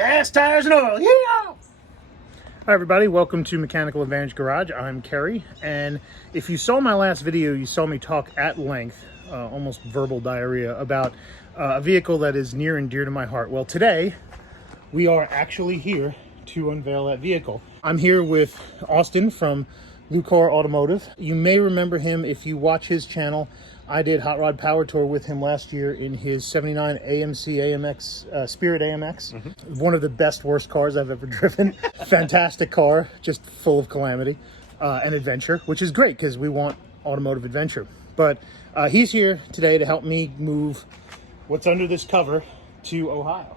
Gas, tires, and oil. Yeah! Hi everybody, welcome to Mechanical Advantage Garage. I'm Kerry, and if you saw my last video, you saw me talk at length, almost verbal diarrhea, about a vehicle that is near and dear to my heart. Well, today, we are actually here to unveil that vehicle. I'm here with Austin from Lucor Automotive. You may remember him if you watch his channel. I did Hot Rod Power Tour with him last year in his 79 AMC AMX, Spirit AMX. One of the best, worst cars I've ever driven. Fantastic car, just full of calamity and adventure, which is great because we want automotive adventure. But he's here today to help me move what's under this cover to Ohio.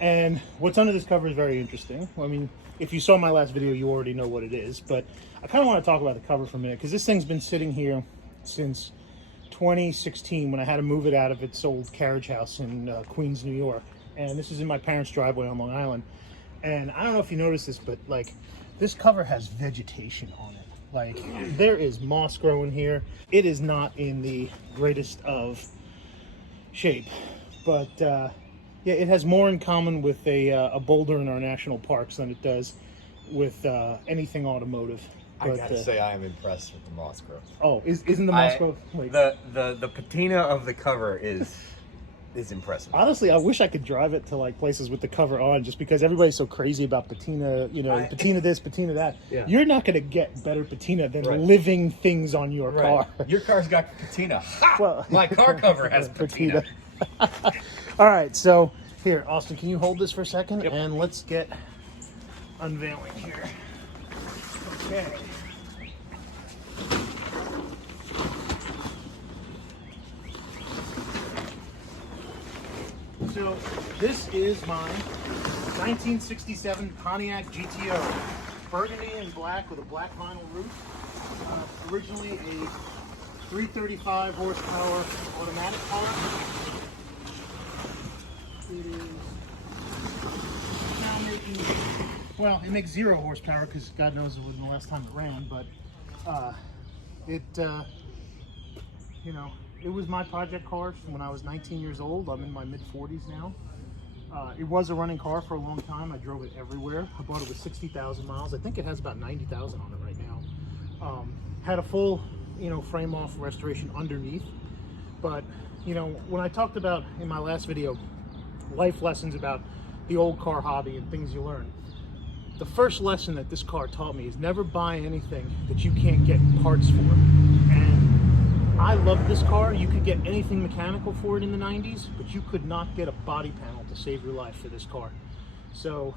And what's under this cover is very interesting. I mean, if you saw my last video, you already know what it is. But I kind of want to talk about the cover for a minute because this thing's been sitting here since 2016 when I had to move it out of its old carriage house in Queens, New York. And this is in my parents' driveway on Long Island. And I don't know if you noticed this, but like this cover has vegetation on it. Like there is moss growing here. It is not in the greatest of shape, but yeah, it has more in common with a boulder in our national parks than it does with anything automotive. I gotta say, I am impressed with the moss growth. Oh, isn't the moss growth? Like, the patina of the cover is impressive. Honestly, I wish I could drive it to like places with the cover on, just because everybody's so crazy about patina. You know, patina this, patina that. Yeah. You're not gonna get better patina than living things on your car. Your car's got patina. Ha! Well, my car cover has patina. All right, so here, Austin, can you hold this for a second? Yep. And let's get unveiling here. Okay. So this is my 1967 Pontiac GTO, burgundy and black with a black vinyl roof. Originally a 335 horsepower automatic car. It is now making, well, it makes 0 horsepower because God knows it wasn't the last time it ran, but you know, it was my project car when I was 19 years old. I'm in my mid-40s now. It was a running car for a long time. I drove it everywhere. I bought it with 60,000 miles. I think it has about 90,000 on it right now. Had a full, you know, frame-off restoration underneath. But, you know, when I talked about in my last video, life lessons about the old car hobby and things you learn, the first lesson that this car taught me is never buy anything that you can't get parts for. And I love this car. You could get anything mechanical for it in the 90s, but you could not get a body panel to save your life for this car. So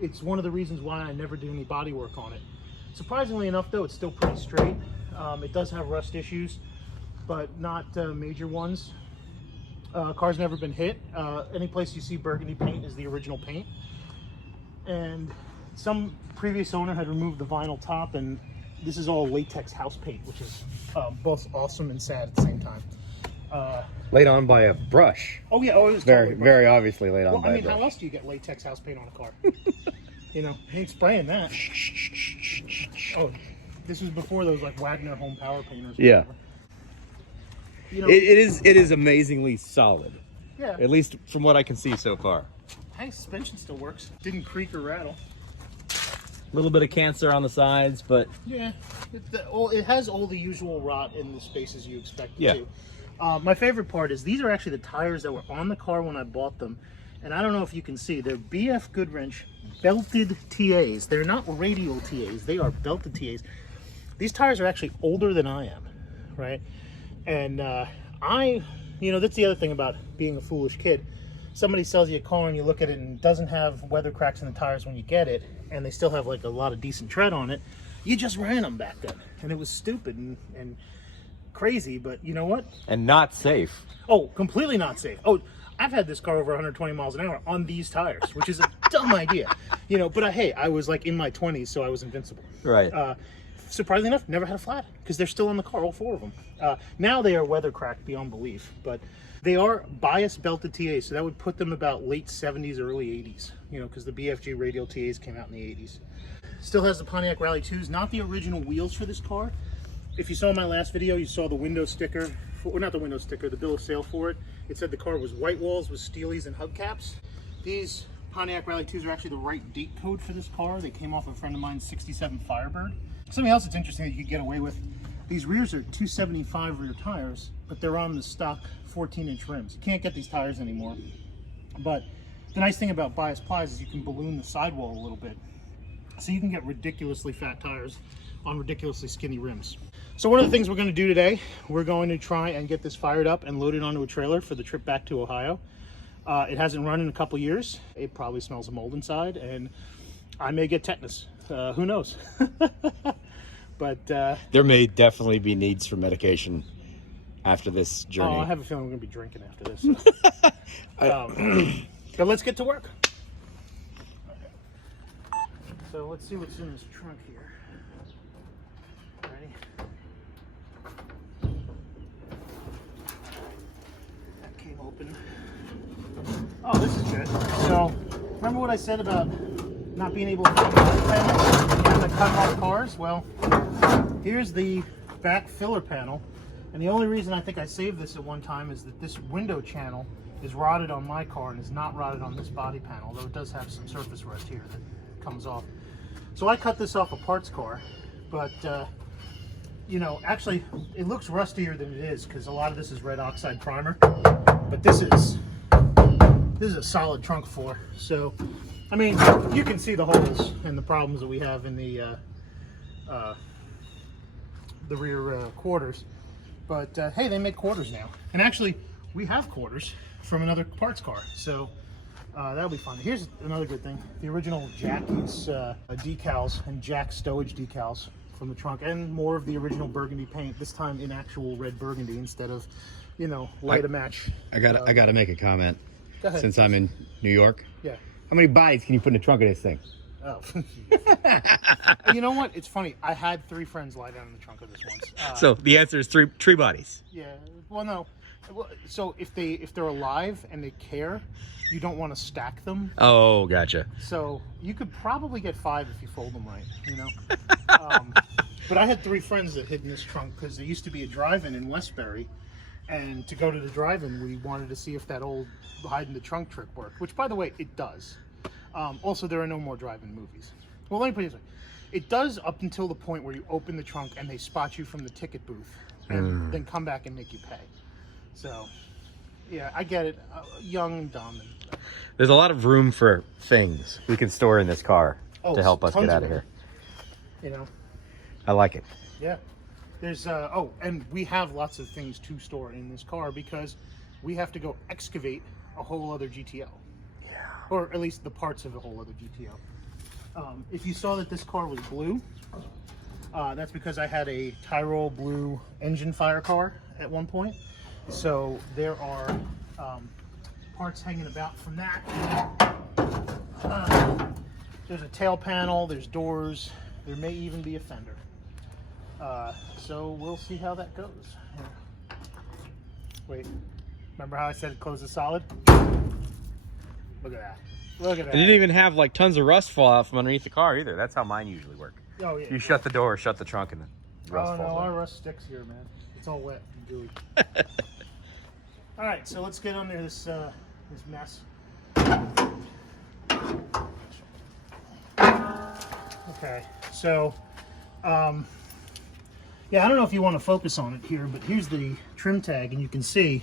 it's one of the reasons why I never did any body work on it. Surprisingly enough, though, it's still pretty straight. It does have rust issues, but not major ones. Car's never been hit. Any place you see burgundy paint is the original paint. And some previous owner had removed the vinyl top, and this is all latex house paint, which is both awesome and sad at the same time. Laid on by a brush. Oh yeah, oh, it was very obviously laid on by a brush. I mean, how else do you get latex house paint on a car? You know, you ain't spraying that. Oh, this was before those like Wagner home power painters. Yeah. You know, it is amazingly solid. Yeah. At least from what I can see so far. Hey, suspension still works. Didn't creak or rattle. A little bit of cancer on the sides, but yeah, it has all the usual rot in the spaces you expect it to. My favorite part is these are actually the tires that were on the car when I bought them, and I don't know if you can see, they're BF Goodwrench belted TAs. They're not radial TAs, they are belted TAs. These tires are actually older than I am, right? And you know, that's the other thing about being a foolish kid. Somebody sells you a car and you look at it and it doesn't have weather cracks in the tires when you get it, and they still have like a lot of decent tread on it. You just ran them back then, and it was stupid and crazy, but you know what? And not safe. Oh, completely not safe. Oh, I've had this car over 120 miles an hour on these tires, which is a dumb idea, you know. But hey, I was like in my 20s, so I was invincible. Right. Surprisingly enough, never had a flat because they're still on the car, all 4 of them. Now they are weather cracked beyond belief, but they are bias belted TAs, so that would put them about late 70s, early 80s, you know, because the BFG radial TAs came out in the 80s. Still has the Pontiac Rally 2s, not the original wheels for this car. If you saw my last video, you saw the window sticker, or not the window sticker, the bill of sale for it. It said the car was white walls with steelies and hubcaps. These Pontiac Rally 2s are actually the right date code for this car. They came off a friend of mine's 67 Firebird. Something else that's interesting that you could get away with, these rears are 275 rear tires, but they're on the stock 14-inch rims. You can't get these tires anymore. But the nice thing about Bias Plies is you can balloon the sidewall a little bit. So you can get ridiculously fat tires on ridiculously skinny rims. So one of the things we're going to do today, we're going to try and get this fired up and loaded onto a trailer for the trip back to Ohio. It hasn't run in a couple years. It probably smells of mold inside, and I may get tetanus. Who knows? But there may definitely be needs for medication after this journey. Oh, I have a feeling we're going to be drinking after this. But let's get to work. So let's see what's in this trunk here. Ready? That came open. Oh, this is good. So, remember what I said about not being able to cut panels and the cut off cars? Well, here's the back filler panel. And the only reason I think I saved this at one time is that this window channel is rotted on my car and is not rotted on this body panel, though it does have some surface rust here that comes off. So I cut this off a parts car, but you know, actually it looks rustier than it is because a lot of this is red oxide primer, but this is a solid trunk floor. So I mean, you can see the holes and the problems that we have in the rear quarters, but hey, they make quarters now, and actually we have quarters from another parts car, so that'll be fun. Here's another good thing: the original Jackie's decals and Jack stowage decals from the trunk, and more of the original burgundy paint. This time in actual red burgundy instead of, you know, light a match. I gotta make a comment. Go ahead. Since I'm in New York. Yeah. How many bodies can you put in the trunk of this thing? Oh. You know what? It's funny. I had 3 friends lie down in the trunk of this once. So the answer is three bodies. Yeah. Well, no. Well, so if they're alive and they care, you don't want to stack them. Oh, gotcha. So you could probably get 5 if you fold them right, you know. But I had 3 friends that hid in this trunk because there used to be a drive-in in Westbury, and to go to the drive-in, we wanted to see if that old hide in the trunk trick worked. Which, by the way, it does. Also, there are no more drive-in movies. Well, let me put it this way: it does up until the point where you open the trunk and they spot you from the ticket booth, and then come back and make you pay. So, yeah, I get it. Young and dumb. There's a lot of room for things we can store in this car to help us get out of here. You know, I like it. Yeah. There's oh, and we have lots of things to store in this car because we have to go excavate a whole other GTO. Yeah. Or at least the parts of a whole other GTO. If you saw that this car was blue, that's because I had a Tyrol blue engine fire car at one point. So there are parts hanging about from that. There's a tail panel, there's doors, there may even be a fender. So we'll see how that goes. Yeah. Wait, remember how I said it closes solid? Look at that. Look at that. It didn't even have like tons of rust fall out from underneath the car either. That's how mine usually work. Oh yeah. You shut the door, shut the trunk, and the rust Oh no, falls out. our rust sticks here, man. It's all wet and gooey. All right, so let's get under this mess. Okay, so yeah, I don't know if you want to focus on it here, but here's the trim tag, and you can see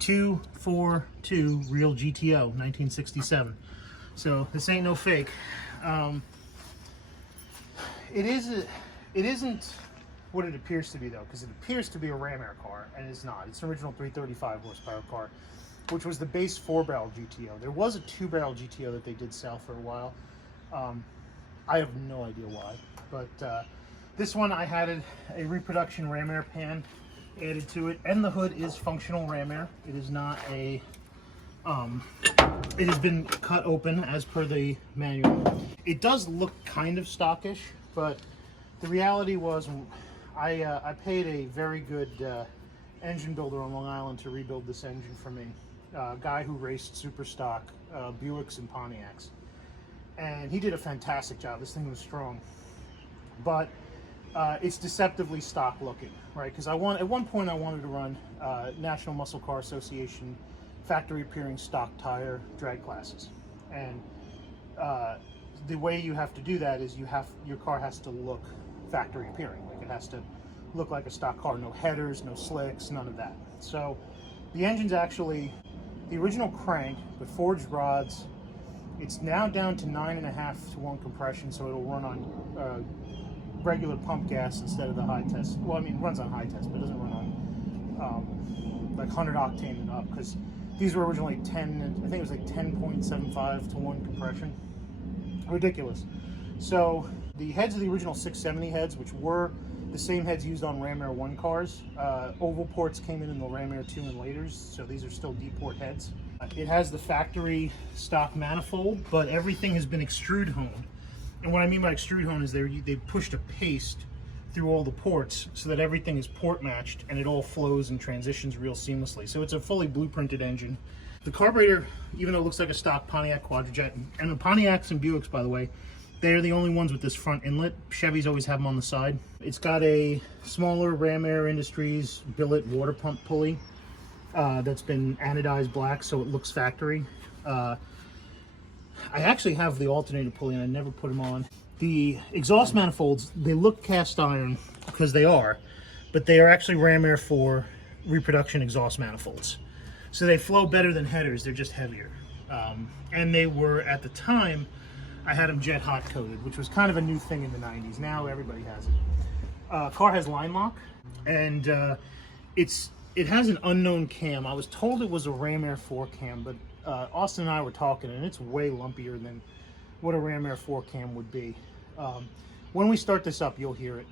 242 real GTO 1967. So this ain't no fake. It isn't what it appears to be, though, because it appears to be a Ram Air car, and it's not. It's an original 335 horsepower car, which was the base 4-barrel GTO. There was a 2-barrel GTO that they did sell for a while. I have no idea why, but this one I had a reproduction Ram Air pan added to it, and the hood is functional Ram Air. It is not a it has been cut open as per the manual. It does look kind of stockish, but the reality was I paid a very good engine builder on Long Island to rebuild this engine for me. A guy who raced super stock Buicks and Pontiacs, and he did a fantastic job. This thing was strong, but it's deceptively stock looking, right? Because at one point I wanted to run National Muscle Car Association factory appearing stock tire drag classes, And the way you have to do that is your car has to look factory appearing. Like, it has to look like a stock car. No headers, no slicks, none of that. So the engine's actually the original crank with forged rods. It's now down to 9.5 to 1 compression, so it'll run on regular pump gas instead of the high test. Well, I mean, it runs on high test, but it doesn't run on like 100 octane and up, because these were originally 10, I think it was like 10.75 to 1 compression. Ridiculous. So the heads of the original 670 heads, which were the same heads used on Ram Air 1 cars, oval ports came in the Ram Air 2 and laters, so these are still D-port heads. It has the factory stock manifold, but everything has been extrude honed. And what I mean by extrude hone is they pushed a paste through all the ports so that everything is port matched and it all flows and transitions real seamlessly. So it's a fully blueprinted engine. The carburetor, even though it looks like a stock Pontiac Quadrajet, and the Pontiacs and Buicks, by the way, they're the only ones with this front inlet. Chevys always have them on the side. It's got a smaller Ram Air Industries billet water pump pulley that's been anodized black, so it looks factory. I actually have the alternator pulley and I never put them on. The exhaust manifolds, they look cast iron because they are, but they are actually Ram Air 4 reproduction exhaust manifolds. So they flow better than headers, they're just heavier. And they were, at the time, I had them jet hot coated, which was kind of a new thing in the 90s. Now everybody has it. Car has line lock, and it has an unknown cam. I was told it was a Ram Air 4 cam, but Austin and I were talking, and it's way lumpier than what a Ram Air 4 cam would be. When we start this up, you'll hear it.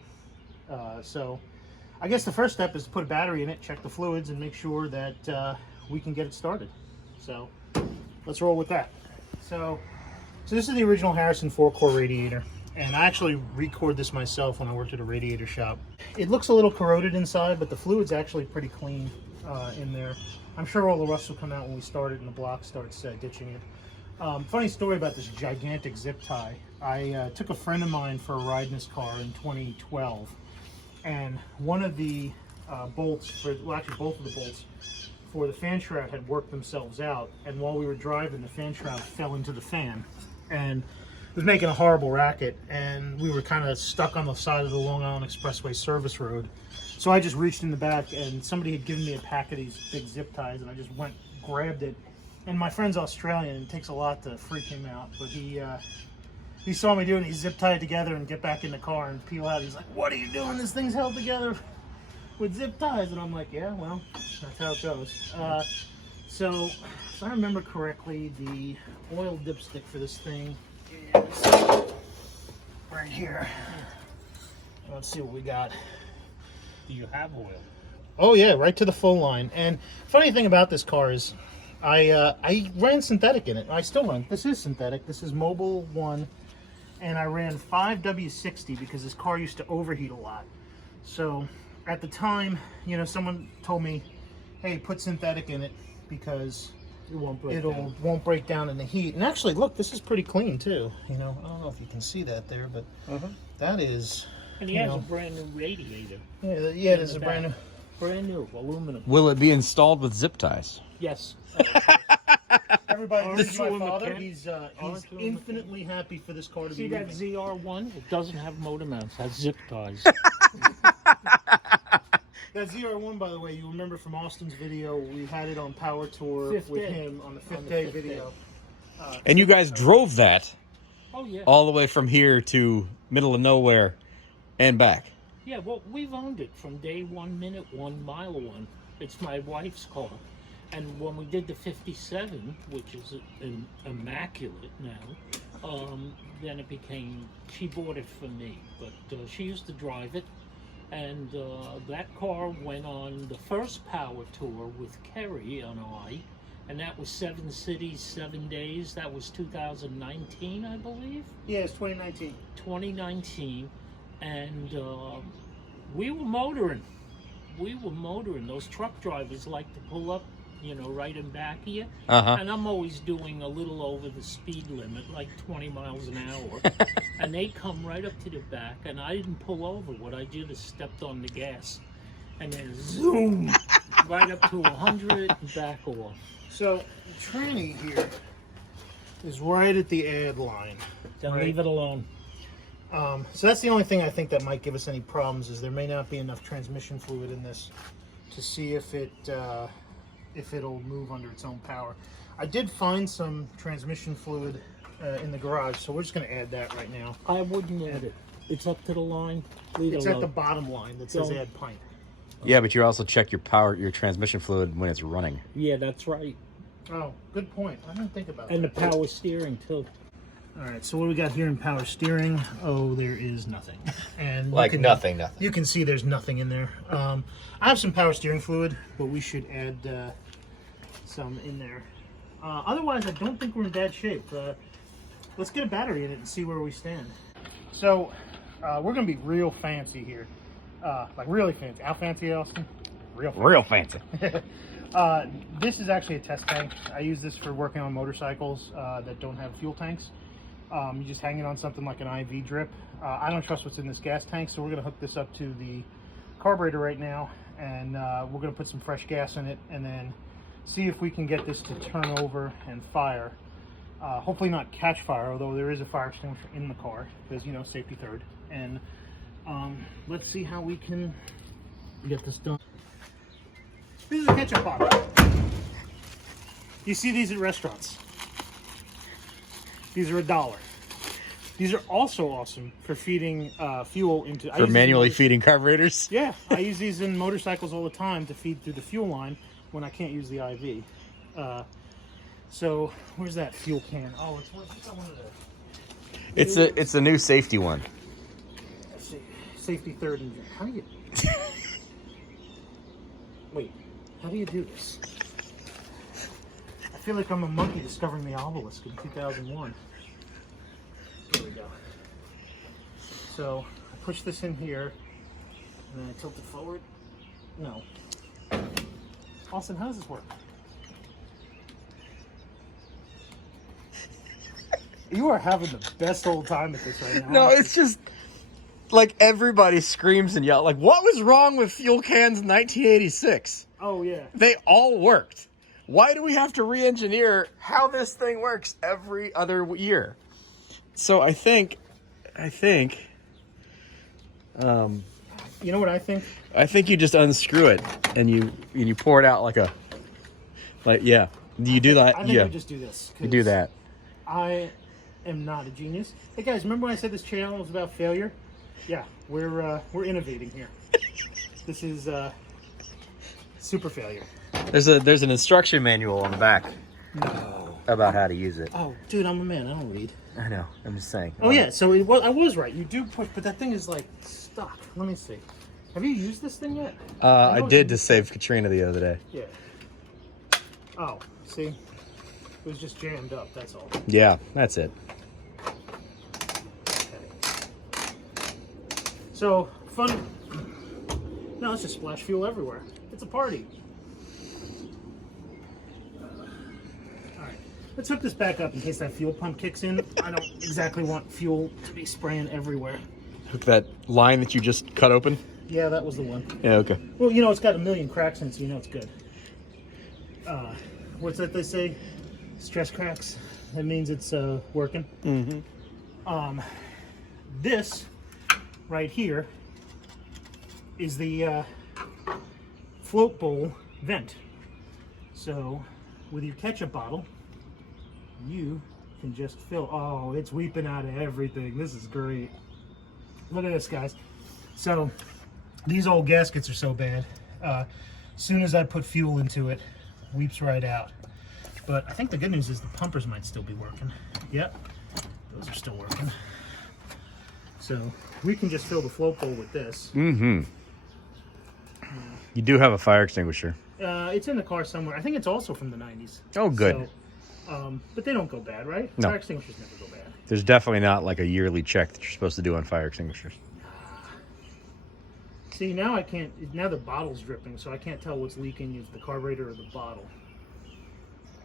So I guess the first step is to put a battery in it, check the fluids, and make sure that we can get it started. So let's roll with that. So this is the original Harrison 4-core radiator, and I actually record this myself when I worked at a radiator shop. It looks a little corroded inside, but the fluid's actually pretty clean in there. I'm sure all the rust will come out when we start it and the block starts ditching it. Funny story about this gigantic zip tie. I took a friend of mine for a ride in this car in 2012, and one of the bolts, well actually both of the bolts, for the fan shroud had worked themselves out, and while we were driving, the fan shroud fell into the fan and it was making a horrible racket, and we were kind of stuck on the side of the Long Island Expressway service road. So I just reached in the back, and somebody had given me a pack of these big zip ties, and I just went, grabbed it. And my friend's Australian, and it takes a lot to freak him out, but he saw me doing it. He zip tied together and get back in the car and peel out. He's like, "What are you doing? This thing's held together with zip ties." And I'm like, "Yeah, well, that's how it goes." So if I remember correctly, the oil dipstick for this thing is right here. Let's see what we got. Do you have oil? Oh yeah, right to the full line. And funny thing about this car is I ran synthetic in it. I still run. This is synthetic. This is Mobil 1. And I ran 5W60 because this car used to overheat a lot. So at the time, you know, someone told me, hey, put synthetic in it because It won't break down in the heat. And actually, look, this is pretty clean too. You know, I don't know if you can see that there, but that is. And he has a brand new radiator. Yeah, it is a brand new aluminum. Will it be installed with zip ties? Yes. Everybody, this is my father. mechanic. He's infinitely happy for this car to See be that moving. ZR1? It doesn't have motor mounts. It has zip ties. That ZR1, by the way, you remember from Austin's video, we had it on Power Tour Fifth with day. him on the fifth day video. And you guys drove that Oh, yeah. all the way from here to middle of nowhere and back. Yeah, well, we've owned it from day one, minute one, mile one. It's my wife's car. And when we did the 57, which is immaculate now, then it became, she bought it for me. But she used to drive it. And that car went on the first Power Tour with Kerry and I. And that was 7 cities, 7 days. That was 2019, I believe. Yeah, it's 2019. 2019. And we were motoring. Those truck drivers like to pull up, you know, right in back of you. And I'm always doing a little over the speed limit, like 20 miles an hour. And they come right up to the back, and I didn't pull over. What I did is stepped on the gas. And then zoom, right up to 100 and back off. So, the tranny here is right at the add line. Then right? leave it alone. So that's the only thing I think that might give us any problems, is there may not be enough transmission fluid in this to see if it'll move under its own power. I did find some transmission fluid in the garage, so we're just going to add that right now. I wouldn't add it. It's up to the line. Leave It's it at alone. the bottom line that says add pint. Yeah, but you also check your transmission fluid when it's running. Yeah, that's right. Oh, good point. I didn't think about And that. the power steering too. All right, so what do we got here in power steering? Oh, there is nothing. And Like nothing. You can see there's nothing in there. I have some power steering fluid, but we should add some in there. Otherwise, I don't think we're in bad shape. Let's get a battery in it and see where we stand. So, we're going to be real fancy here. Like really fancy. How fancy, Austin? Real fancy. This is actually a test tank. I use this for working on motorcycles that don't have fuel tanks. You just hang it on something like an IV drip. I don't trust what's in this gas tank, so we're going to hook this up to the carburetor right now, and we're going to put some fresh gas in it and then see if we can get this to turn over and fire. Hopefully not catch fire, although there is a fire extinguisher in the car because, you know, safety third. And let's see how we can get this done. This is a ketchup bottle. You see these at restaurants. These are $1. These are also awesome for feeding fuel into... For manually feeding carburetors? Yeah, I use these in motorcycles all the time to feed through the fuel line when I can't use the IV. So, where's that fuel can? Oh, it's one of the... It's a new safety one. Let's see. Safety third engine. How do you... Wait, how do you do this? I feel like I'm a monkey discovering the obelisk in 2001. Here we go. So, I push this in here, and then I tilt it forward. No. Austin, how does this work? You are having the best old time at this right now. No, it's just like everybody screams and yells. Like, what was wrong with fuel cans in 1986? Oh, yeah. They all worked. Why do we have to re-engineer how this thing works every other year? So I think, you know what I think? I think you just unscrew it and you pour it out yeah. You do that. I think Yeah, we just do this. you do that. I am not a genius. Hey guys, remember when I said this channel was about failure? Yeah, we're innovating here. This is super failure. There's an instruction manual on the back about how to use it. Oh, dude, I'm a man. I don't read. I know. I'm just saying. Oh yeah, so I was right. You do push, but that thing is like stuck. Let me see. Have you used this thing yet? I did to save Katrina the other day. Yeah. Oh, see, it was just jammed up. That's all. Yeah, that's it. So fun. No, it's just splash fuel everywhere. It's a party. All right, let's hook this back up in case that fuel pump kicks in. I don't exactly want fuel to be spraying everywhere. Hook that line that you just cut open. Yeah, that was the one. Yeah. Okay. Well, you know, it's got a million cracks in it, so you know it's good. What's that they say? Stress cracks. That means it's working. Mm-hmm. This right here is the float bowl vent. So with your ketchup bottle, you can just fill. Oh, it's weeping out of everything. This is great. Look at this, guys. So these old gaskets are so bad. As soon as I put fuel into it, weeps right out. But I think the good news is the pumpers might still be working. Yep, those are still working. So we can just fill the float bowl with this. Mm-hmm. You do have a fire extinguisher. It's in the car somewhere. I think it's also from the 90s. Oh, good. So, but they don't go bad, right? No. Fire extinguishers never go bad. There's definitely not like a yearly check that you're supposed to do on fire extinguishers. See, now I can't. Now the bottle's dripping, so I can't tell what's leaking, if the carburetor or the bottle.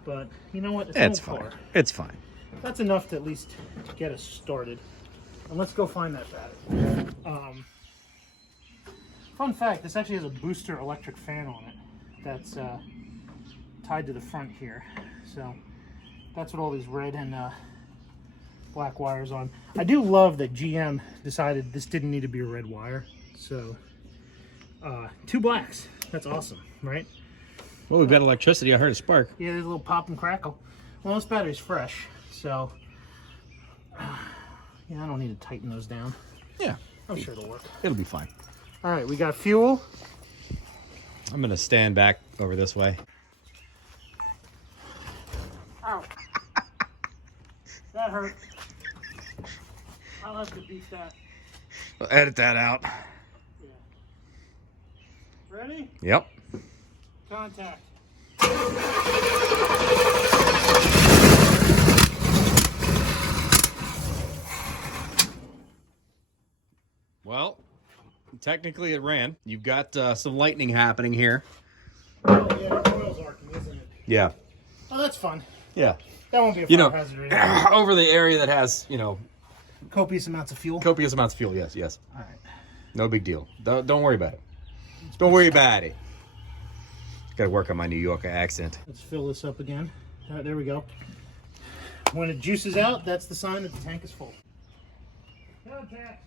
But you know what? It's an fine. old car. It's fine. That's enough to at least get us started. And let's go find that battery. Fun fact, this actually has a booster electric fan on it that's tied to the front here. So That's what all these red and black wires on. I do love that GM decided this didn't need to be a red wire. So 2 blacks. That's awesome, right? Well, we've got electricity. I heard a spark. Yeah, there's a little pop and crackle. Well, this battery's fresh, so yeah, I don't need to tighten those down. Yeah. I'm sure it'll work. It'll be fine. All right, we got fuel. I'm going to stand back over this way. Ow. That hurt. I'll have to beat that. We'll edit that out. Yeah. Ready? Yep. Contact. Well, technically it ran. You've got some lightning happening here. Oh, yeah, the oil's arcing, isn't it? Yeah. Oh, that's fun. Yeah. That won't be a fire hazard or anything. Over the area that has, Copious amounts of fuel. copious amounts of fuel. Yes, yes. All right. No big deal. Don't worry about it. Don't worry about it. Got to work on my New Yorker accent. Let's fill this up again. All right, there we go. When it juices out, that's the sign that the tank is full. Contact.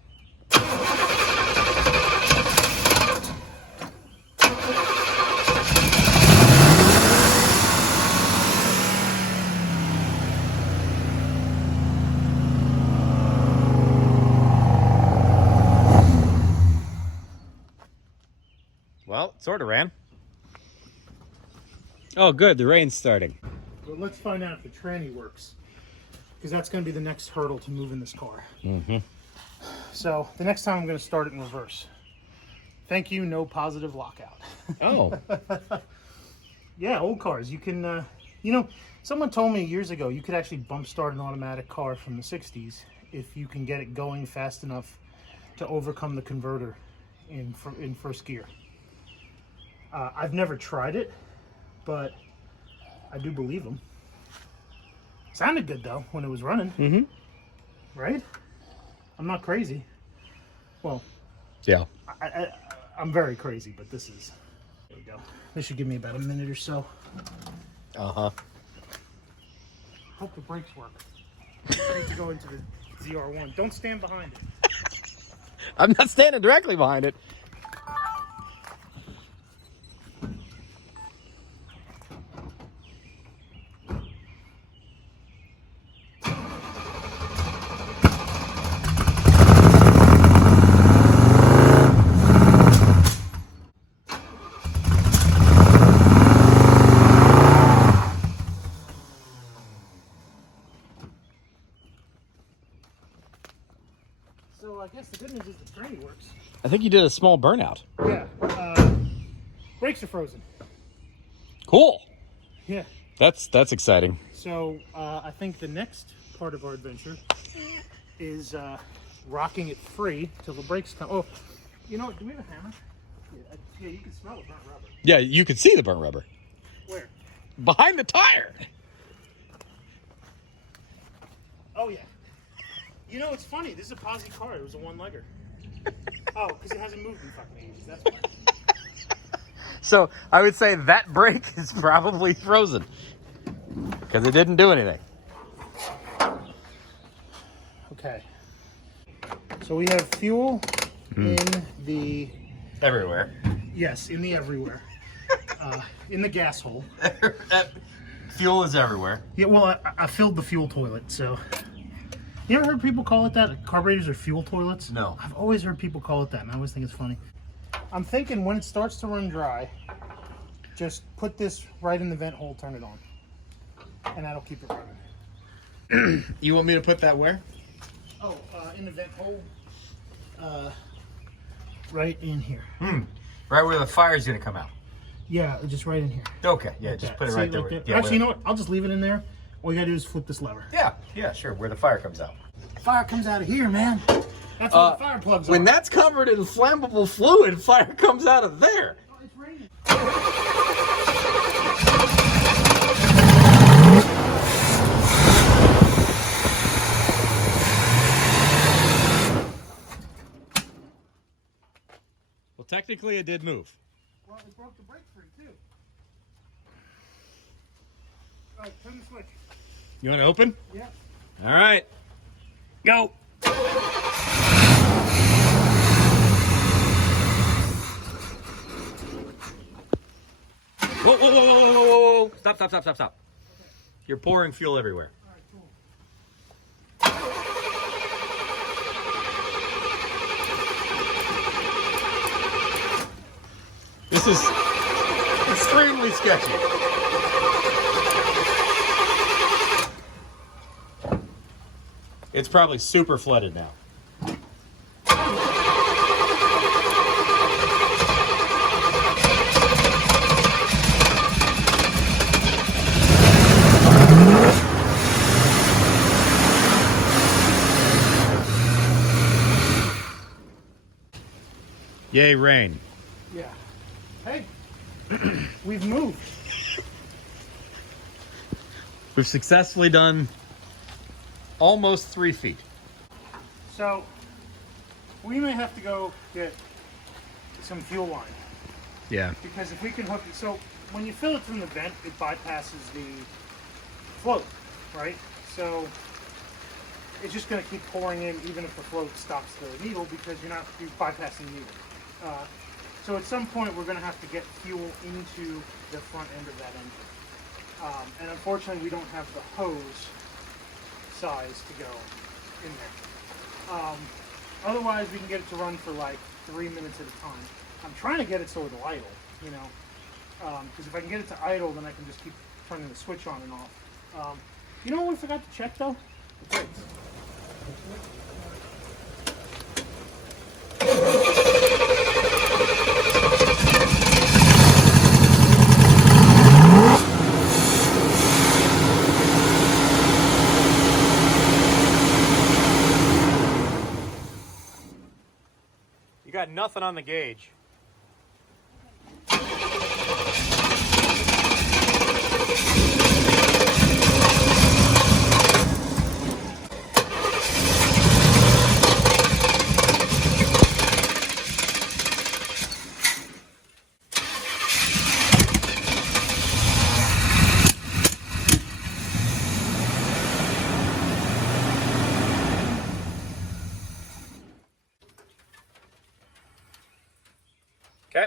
Well, it sort of ran. Oh, good. The rain's starting. But let's find out if the tranny works, because that's going to be the next hurdle to move in this car. Mm-hmm. So the next time I'm going to start it in reverse. Thank you, no positive lockout. Oh. Yeah, old cars. You can, someone told me years ago you could actually bump start an automatic car from the 60s if you can get it going fast enough to overcome the converter in first gear. I've never tried it, but I do believe them. Sounded good though when it was running. Mm-hmm. Right? I'm not crazy. Well, Yeah. I'm very crazy, but this is. There we go. This should give me about a minute or so. Uh-huh. Hope the brakes work. I need to go into the ZR1. Don't stand behind it. I'm not standing directly behind it. So I guess the good news is the tranny works. I think you did a small burnout. Yeah. Brakes are frozen. Cool. Yeah. That's exciting. So I think the next part of our adventure is rocking it free till the brakes come. Oh, you know what? Do we have a hammer? Yeah, you can smell the burnt rubber. Yeah, you could see the burnt rubber. Where? Behind the tire. Oh, yeah. You know, it's funny. This is a posi car. It was a one-legger. Oh, because it hasn't moved in fucking ages. That's why. So I would say that brake is probably frozen because it didn't do anything. Okay. So we have fuel in the... Everywhere. Yes, in the everywhere. In the gas hole. Fuel is everywhere. Yeah, well, I filled the fuel toilet, so... You ever heard people call it that? Carburetors are fuel toilets? No. I've always heard people call it that, and I always think it's funny. I'm thinking when it starts to run dry, just put this right in the vent hole, turn it on. And that'll keep it running. You want me to put that where? Oh, in the vent hole. Right in here. Right where the fire's gonna come out. Yeah, just right in here. Okay, yeah, just That. put it See, right there. like that? Yeah, Actually, you know what? I'll just leave it in there. All you gotta do is flip this lever. yeah, sure. Where the fire comes out. Fire comes out of here, man. That's where the fire plugs are. When that's covered in flammable fluid, fire comes out of there. Oh, it's raining. Well, technically, it did move. Well, it broke the brake free, too. All right, turn the switch. You want to open? Yeah. All right. Go. Whoa, whoa, whoa, whoa, whoa, whoa, whoa. Stop, stop, stop, stop, stop. You're pouring fuel everywhere. All right, cool. This is extremely sketchy. It's probably super flooded now. Yay, rain. Yeah. Hey, we've moved. We've successfully done almost 3 feet. So we may have to go get some fuel line, Yeah. because if we can hook it, so when you fill it from the vent, it bypasses the float, right? So it's just going to keep pouring in even if the float stops the needle, because you're bypassing the needle. So at some point we're going to have to get fuel into the front end of that engine. And unfortunately we don't have the hose size to go in there. Otherwise we can get it to run for like 3 minutes at a time. I'm trying to get it so it'll idle, you know, because if I can get it to idle, then I can just keep turning the switch on and off. You know what we forgot to check though? The brakes. You got nothing on the gauge. Okay.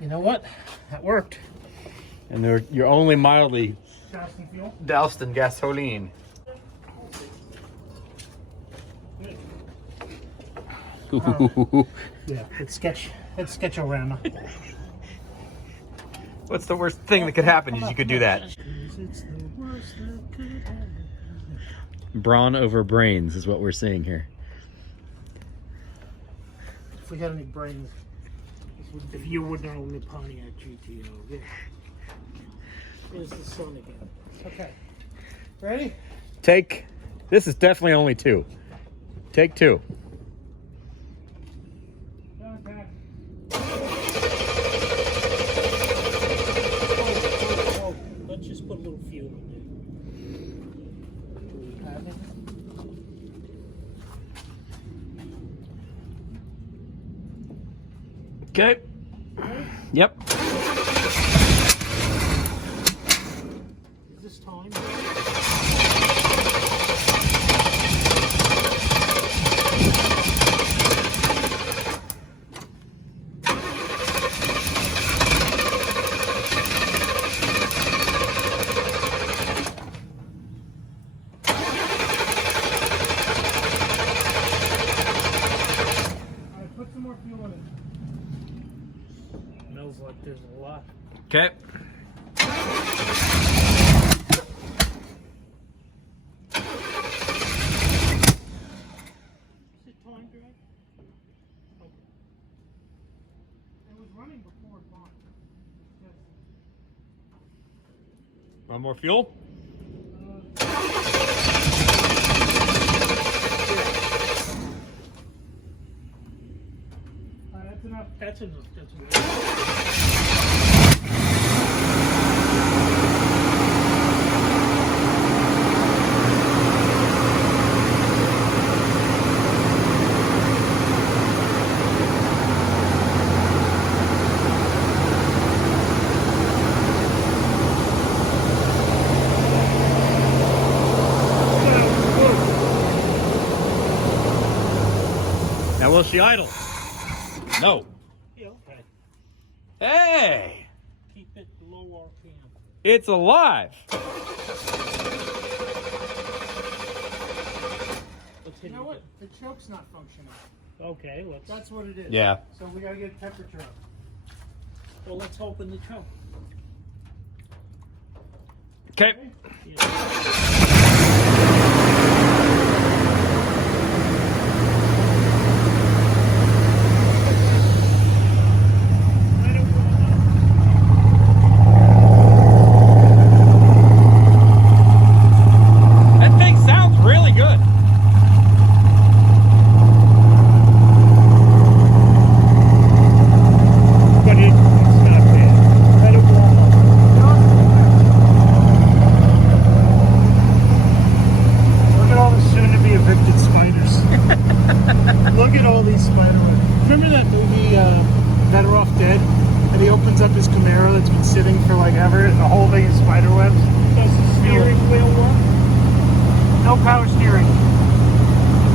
You know what? That worked. And you're only mildly Got some fuel? doused in gasoline. Yeah, it's sketchorama. What's the worst thing that could happen is you could do that. It's the worst that could happen. Brawn over brains is what we're seeing here. If we had any brains, If you wouldn't own the Pontiac GTO, yeah. There's the sun again. okay. Ready? This is definitely only 2. Take 2. Okay. Oh, let's just put a little fuel in Okay. Yep. Is this time? Alright, put some more fuel in it. Smells like there's a lot. Okay. Is it time, Greg? It was running before it bought. Want more fuel? That's enough. That's enough. That's enough. Will she idle? No. Yeah, okay. Hey! Keep it low RPM. It's alive. You know what? The choke's not functioning. Okay, That's what it is. Yeah. So we gotta get temperature up. well, let's open the choke. Okay. That thing sounds really good. But it's not bad. Let it warm up. Look at all the soon-to-be evicted spiders. Look at all these spider webs. Remember that movie, Better Off Dead? And he opens up his Camaro that's been sitting for like ever, and the whole thing is spider webs. Does the steering wheel work? No power steering.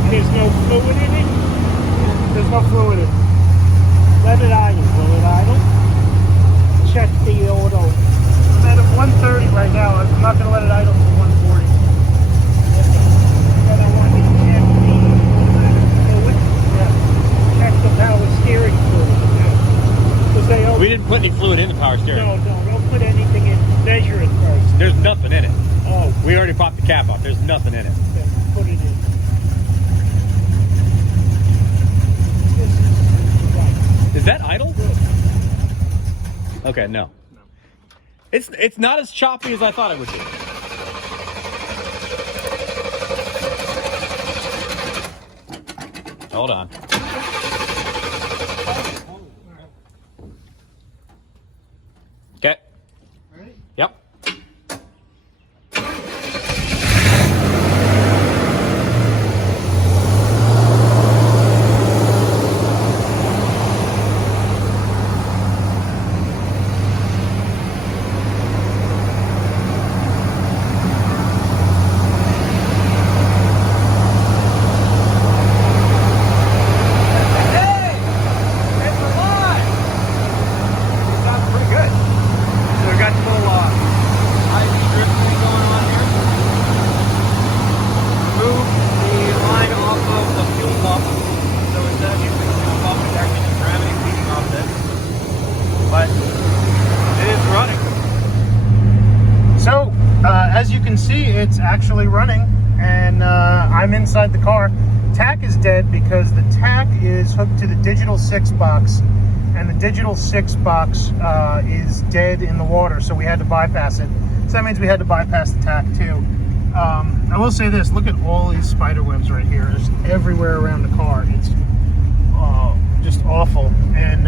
There's no fluid in it? There's no fluid in it. Let it idle. Will it idle? Check the auto. I'm at 130 right now. I'm not going to let it idle for 140. Then I want to check the fluid. Yeah. Check the power steering fluid. Because they We didn't put any fluid in the power steering. No, don't put anything in. Measure it first. There's nothing in it. Oh, We already popped the cap off. There's nothing in it. then put it in. This is right. Is that idle? Good. Okay, no. It's not as choppy as I thought it would be. Hold on. Okay. Ready? Yep. As you can see, it's actually running, and I'm inside the car. Tack is dead because the tack is hooked to the digital 6 box, and the digital 6 box is dead in the water, so we had to bypass it. So that means we had to bypass the tack too. I will say this, look at all these spider webs right here, just everywhere around the car. It's just awful. And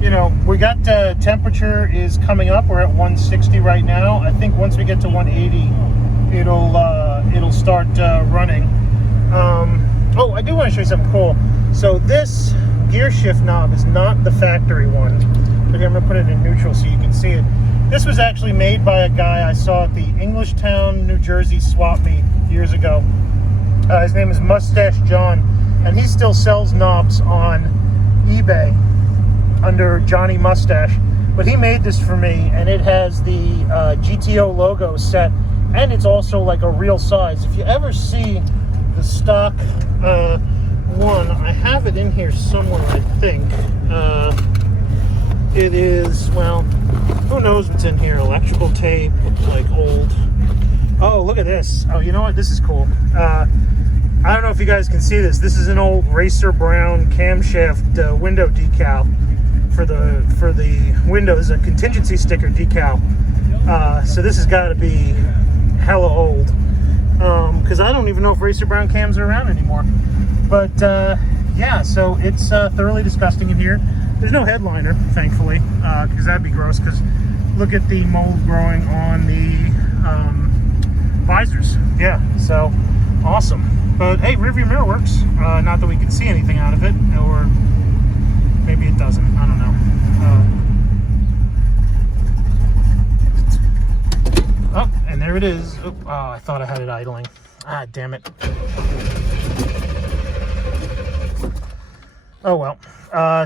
you know, we got temperature is coming up. We're at 160 right now. I think once we get to 180, it'll start running. Oh, I do want to show you something cool. So this gear shift knob is not the factory one. But I'm gonna put it in neutral so you can see it. This was actually made by a guy I saw at the Englishtown, New Jersey swap meet years ago. His name is Mustache John, and he still sells knobs on eBay under Johnny Mustache. But he made this for me, and it has the GTO logo set, and it's also like a real size. If you ever see the stock one, I have it in here somewhere, I think. It is, well, who knows what's in here? Electrical tape, like old. Oh, look at this. Oh, you know what? This is cool. I don't know if you guys can see this. This is an old Racer Brown camshaft window decal for the windows, a contingency sticker decal. So this has got to be hella old, because I don't even know if Racer Brown cams are around anymore. But yeah, so it's thoroughly disgusting in here. There's no headliner, thankfully, because that'd be gross. Because look at the mold growing on the visors. Yeah, so awesome. But hey, rearview mirror works. Not that we can see anything out of it, or maybe it doesn't. I don't know. Oh, and there it is. Oh, I thought I had it idling. Ah, damn it. Oh well,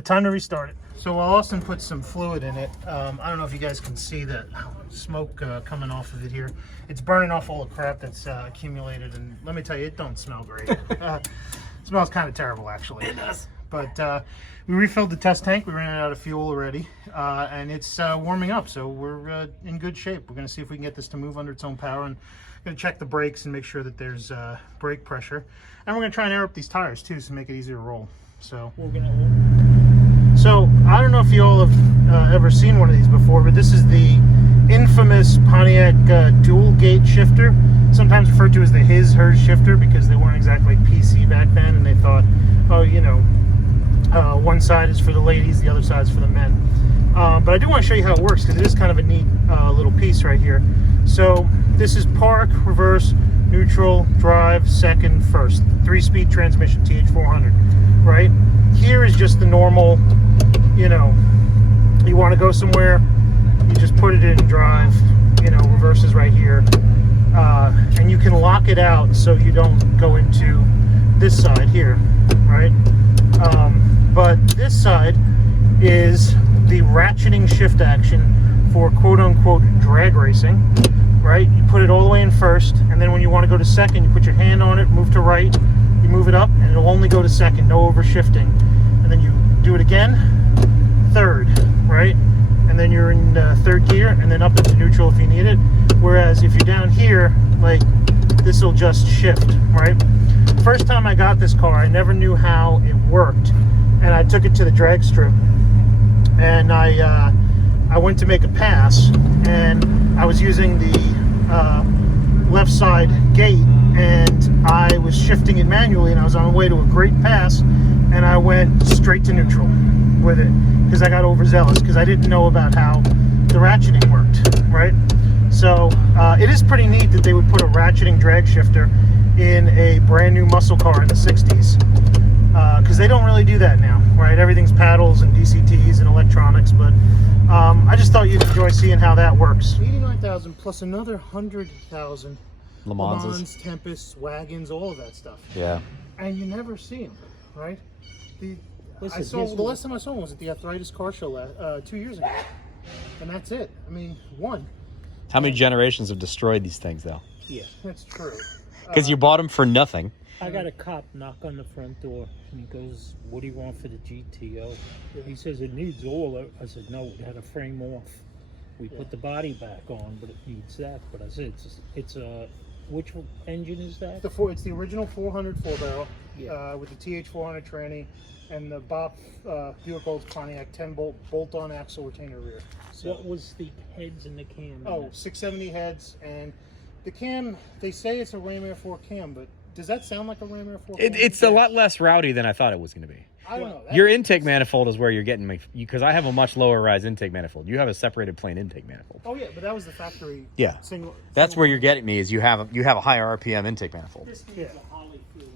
time to restart it. So while Austin puts some fluid in it, I don't know if you guys can see the smoke coming off of it here. It's burning off all the crap that's accumulated, and let me tell you, it don't smell great. It smells kind of terrible, actually. It does. But we refilled the test tank. We ran out of fuel already, and it's warming up, so we're in good shape. We're going to see if we can get this to move under its own power, and going to check the brakes and make sure that there's brake pressure. And we're going to try and air up these tires too, so make it easier to roll. So I don't know if you all have ever seen one of these before, but this is the infamous Pontiac dual gate shifter, sometimes referred to as the his/hers shifter, because they weren't exactly PC back then, and they thought, oh, you know, one side is for the ladies, the other side is for the men. But I do want to show you how it works, because it is kind of a neat little piece right here. So this is park, reverse, neutral, drive, second, first. 3-speed transmission, TH400, right? Here is just the normal, you know, you want to go somewhere, you just put it in drive, you know, reverse is right here. And you can lock it out so you don't go into this side here, right? But this side is the ratcheting shift action for quote-unquote drag racing, right? You put it all the way in first, and then when you want to go to second, you put your hand on it, move to right, you move it up, and it'll only go to second, no overshifting. And then you do it again, third, right? And then you're in third gear, and then up into neutral if you need it. Whereas if you're down here, like, this will just shift, right? First time I got this car, I never knew how it worked, and I took it to the drag strip, and I went to make a pass, and I was using the left side gate, and I was shifting it manually, and I was on the way to a great pass, and I went straight to neutral with it because I got overzealous, because I didn't know about how the ratcheting worked, right? So it is pretty neat that they would put a ratcheting drag shifter in a brand new muscle car in the 60s, because they don't really do that now, right? Everything's paddles and DCTs and electronics, but I just thought you'd enjoy seeing how that works. 89,000 plus another 100,000 Le Mans, Tempests, wagons, all of that stuff. Yeah. And you never see them, right? The last time I saw one was at the Arthritis Car Show 2 years ago, and that's it. I mean, one. How many generations have destroyed these things, though? Yeah, That's true. Because you bought them for nothing. I got a cop knock on the front door, and he goes, "What do you want for the GTO?" He says, "It needs oil." I said, "No, it had a frame off. We put the body back on, but it needs that." But I said, "It's a which engine is that?" It's the original 400 4-barrel with the TH400 tranny and the Bob Buick Pontiac 10-bolt on axle retainer rear. So, what was the heads and the cam? Oh, 670 heads, and the cam, they say it's a Ram Air 4 cam, but does that sound like a Ram Air 4 cam? It's a lot less rowdy than I thought it was going to be. I don't know. Your intake manifold is where you're getting me, because I have a much lower rise intake manifold. You have a separated plain intake manifold. Oh yeah, but that was the factory. Yeah, single that's where you're getting me. Is you have a higher RPM intake manifold. This needs a Holly fuel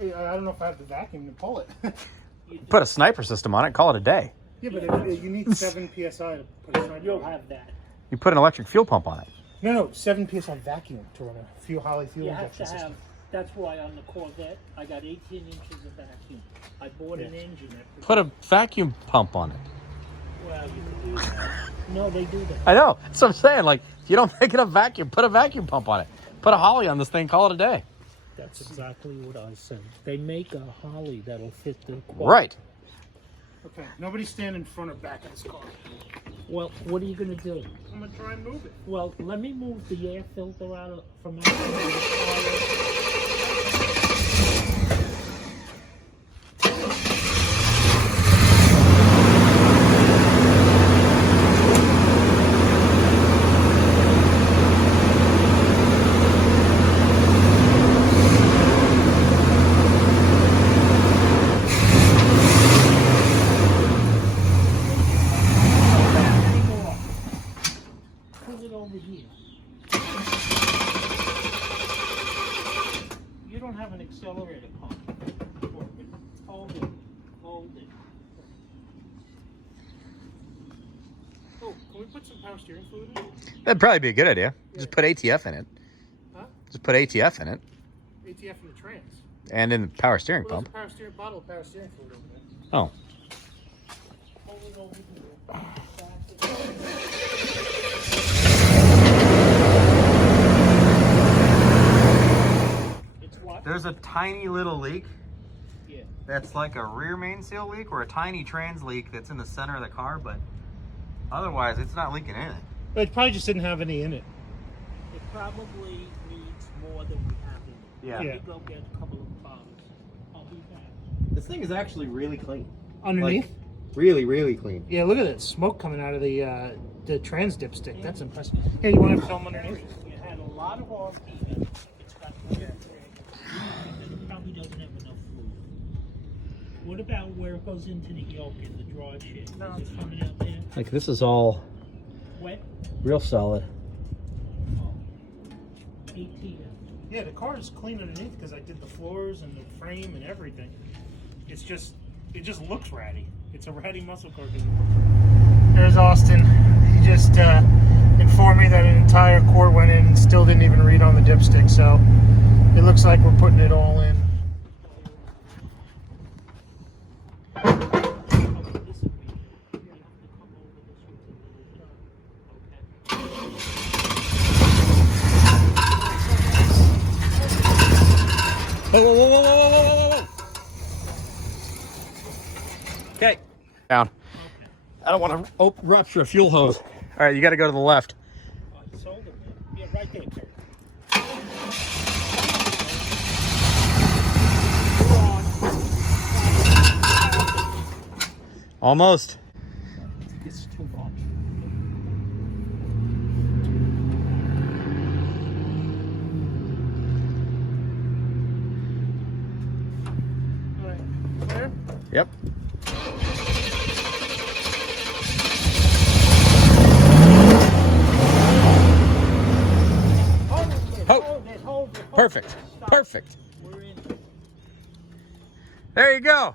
in I don't know if I have the vacuum to pull it. Put a sniper system on it, call it a day. Yeah, but you need 7 psi to put a it. sniper You'll on. have that. You put an electric fuel pump on it. No, 7 psi vacuum to run a Holly fuel You have injection to have. system. That's why on the Corvette I got 18 inches of vacuum. I bought an engine that Put a vacuum pump on it. Well, you can do that. No, they do that. I know. That's what I'm saying. Like, if you don't make enough vacuum, put a vacuum pump on it. Put a Holly on this thing, call it a day. That's exactly what I said. They make a Holly that'll fit the quad. Right. Okay, nobody stand in front or back of this car. Well, what are you going to do? I'm going to try and move it. Well, let me move the air filter out from out of the over here. You don't have an accelerator pump. Hold it. Hold it. Oh, can we put some power steering fluid in it? That'd probably be a good idea. Just put ATF in it. Huh? Just put ATF in it. ATF in the trans. And in the power steering Well, pump. there's a power steering bottle of power steering fluid over there. Oh. It's what? There's a tiny little leak. Yeah. That's like a rear main seal leak or a tiny trans leak that's in the center of the car, but otherwise it's not leaking anything. But it probably just didn't have any in it. It probably needs more than we have in it. Yeah. Let Yeah. me go get a couple of bottles. I'll be back. This thing is actually really clean. Underneath? Like, really, really clean. Yeah, look at that smoke coming out of the trans dipstick. That's impressive. Hey, you want to film underneath? You had a lot of oil heat. It's got it probably doesn't have enough fluid. What about where it goes into the yoke in the draw shaft? No, Is it's it coming out there? Like this is all Wet? real solid. Oh. ATM. Yeah, the car is clean underneath because I did the floors and the frame and everything. It's just, it just looks ratty. It's a ratty muscle car. There's Austin. He just informed me that an entire quart went in and still didn't even read on the dipstick. So it looks like we're putting it all in. Whoa, whoa, whoa, whoa, whoa, whoa, whoa, whoa. Okay. Down. I don't want to rupture a fuel hose. All right, you got to go to the left. I sold it. Yeah, right there, Terry. Almost. It's too much. All right. Clear? Yep. Hold it. Perfect. Stop. Perfect. We're in. There you go.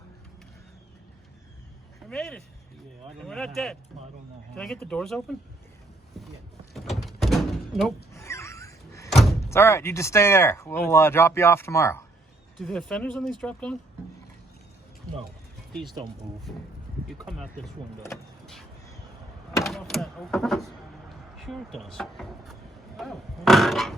I made it. Yeah, I don't We're know not dead. I don't know how. Can I get the doors open? Yeah. Nope. It's all right. You just stay there. We'll drop you off tomorrow. Do the fenders on these drop down? No, please don't move. You come out this window. I don't know if that opens. Sure it does. Oh.